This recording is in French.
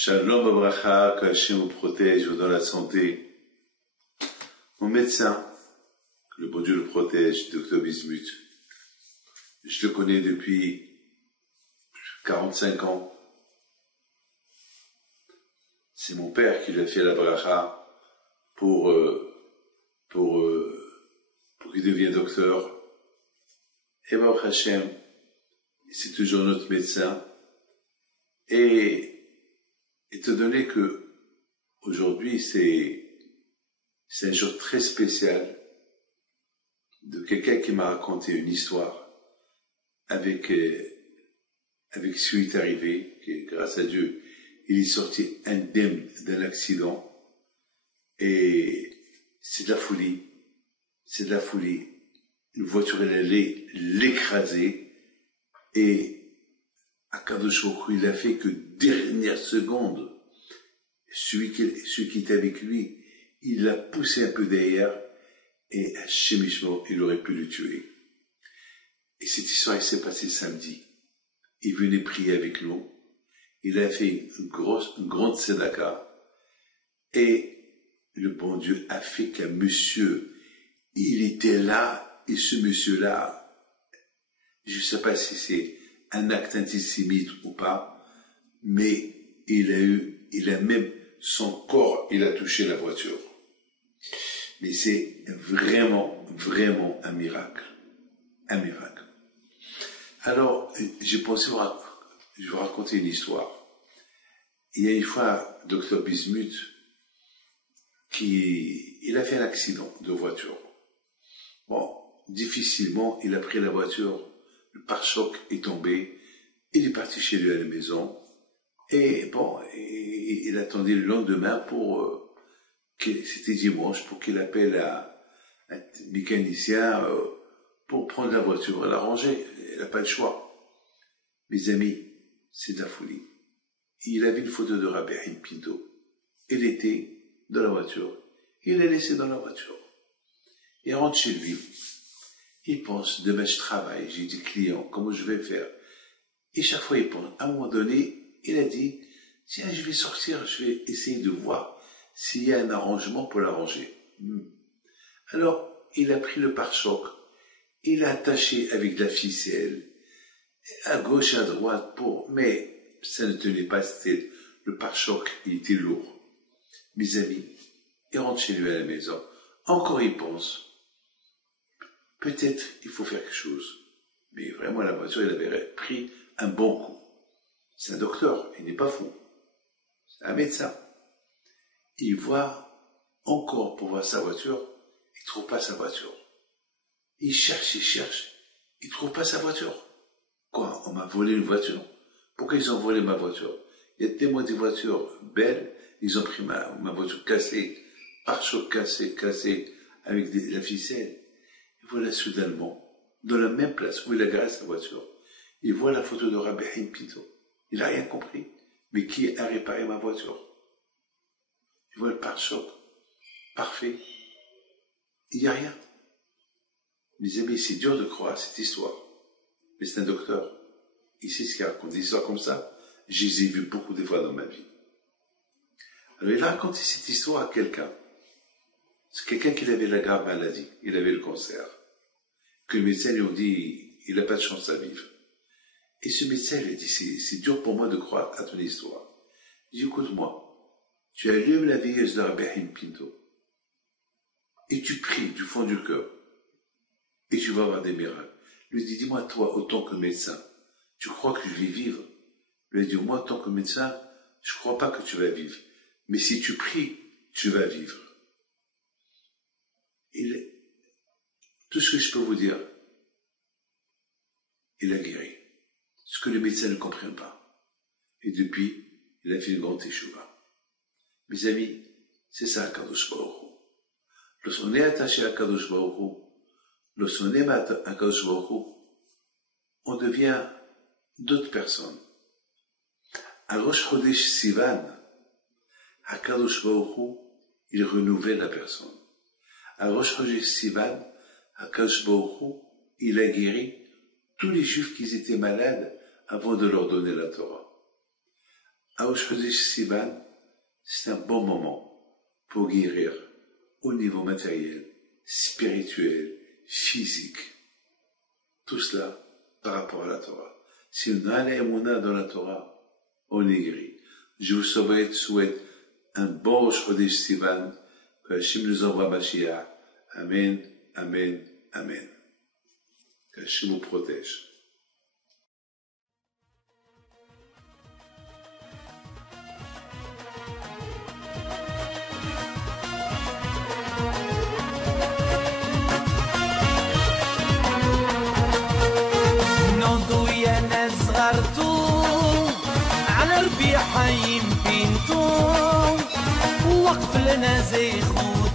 Shalom Abracha, que Hachem vous protège dans la santé. Mon médecin, que le bon Dieu le protège, Dr Bismuth, je le connais depuis 45 ans. C'est mon père qui lui a fait la bracha pour qu'il devienne docteur. Et Baruch Hashem, c'est toujours notre médecin. Et étant donné que aujourd'hui c'est un jour très spécial de quelqu'un qui m'a raconté une histoire avec ce qui lui est arrivé, que grâce à Dieu, il est sorti indemne d'un accident, et c'est de la folie, Une voiture, elle allait l'écraser, et Akadosh Baruch Hu, il a fait que dernière seconde, celui qui était avec lui, il l'a poussé un peu derrière, et Hachem Yishmor, il aurait pu le tuer. Et cette histoire, elle s'est passée samedi. Il venait prier avec nous. Il a fait une grande tzedaka. Et le bon Dieu a fait qu'un monsieur, il était là, et ce monsieur-là, je ne sais pas si c'est un acte antisémite ou pas, mais il a même, son corps, il a touché la voiture. Mais c'est vraiment un miracle. Un miracle. Alors, j'ai pensé, je vais vous raconter une histoire. Il y a une fois, Dr Bismuth, il a fait un accident de voiture. Bon, difficilement, il a pris la voiture, le pare-choc est tombé, il est parti chez lui à la maison, et bon, il attendait le lendemain c'était dimanche, pour qu'il appelle un mécanicien pour prendre la voiture, la ranger. Il n'a pas le choix. Mes amis, c'est de la folie. Il avait une photo de Rabbi Haim Pinto. Il était dans la voiture. Il l'a laissé dans la voiture. Il rentre chez lui. Il pense, demain je travaille, j'ai des clients, comment je vais faire? Et chaque fois il pense. À un moment donné, il a dit, tiens, je vais sortir, je vais essayer de voir s'il y a un arrangement pour l'arranger. Alors, il a pris le pare-choc, il l'a attaché avec de la ficelle, à gauche, à droite, mais ça ne tenait pas, c'était le pare-choc, il était lourd. Mes amis, il rentre chez lui à la maison, encore il pense, peut-être il faut faire quelque chose. Mais vraiment, la voiture, il avait pris un bon coup. C'est un docteur, il n'est pas fou. C'est un médecin. Il voit encore pour voir sa voiture, il ne trouve pas sa voiture. Il cherche, il ne trouve pas sa voiture. Quoi, on m'a volé une voiture? Pourquoi ils ont volé ma voiture? Il y a tellement de voitures belles, ils ont pris ma voiture cassée, pare-choc cassé, avec la ficelle. Et voilà, soudainement, dans la même place où il a garé sa voiture, il voit la photo de Rabbi Haim Pinto. Il n'a rien compris. Mais qui a réparé ma voiture? Il voit le pare-choc, parfait. Il n'y a rien. Mes amis, c'est dur de croire à cette histoire. Mais c'est un docteur. Il sait ce qu'il raconte. Des histoires comme ça, je les ai vues beaucoup de fois dans ma vie. Alors il a raconté cette histoire à quelqu'un. C'est quelqu'un qui avait la grave maladie. Il avait le cancer. Que les médecins lui ont dit, il n'a pas de chance à vivre. Et ce médecin lui a dit, c'est dur pour moi de croire à ton histoire. Il dit, écoute-moi, tu allumes la veilleuse de Rabbi Haim Pinto et tu pries du fond du cœur et tu vas avoir des miracles. Lui dit, dis-moi, toi, autant que médecin, tu crois que je vais vivre? Lui a dit, moi, en tant que médecin, je ne crois pas que tu vas vivre. Mais si tu pries, tu vas vivre. Tout ce que je peux vous dire, il a guéri. Ce que les médecins ne comprennent pas. Et depuis, il a fait une grande teshuva. Mes amis, c'est ça, Akadosh Baruch Hu. Lorsqu'on est attaché à Akadosh Baruch Hu, lorsqu'on aime Akadosh Baruch Hu, on devient d'autres personnes. À Rosh Chodesh Sivan, Akadosh Baruch Hu, il renouvelle la personne. À Rosh Chodesh Sivan, Akadosh Baruch Hu, il a guéri tous les juifs qui étaient malades avant de leur donner la Torah. à Rosh Sivan, c'est un bon moment pour guérir au niveau matériel, spirituel, physique. Tout cela par rapport à la Torah. Si on a l'émouna dans la Torah, on est guéri. Je vous souhaite un bon Rosh Sivan, que Hachem nous envoie Mashiach. Amen, Amen, Amen. Que Hachem vous protège. على ربيع حيم بنتو وقف لنا زي خو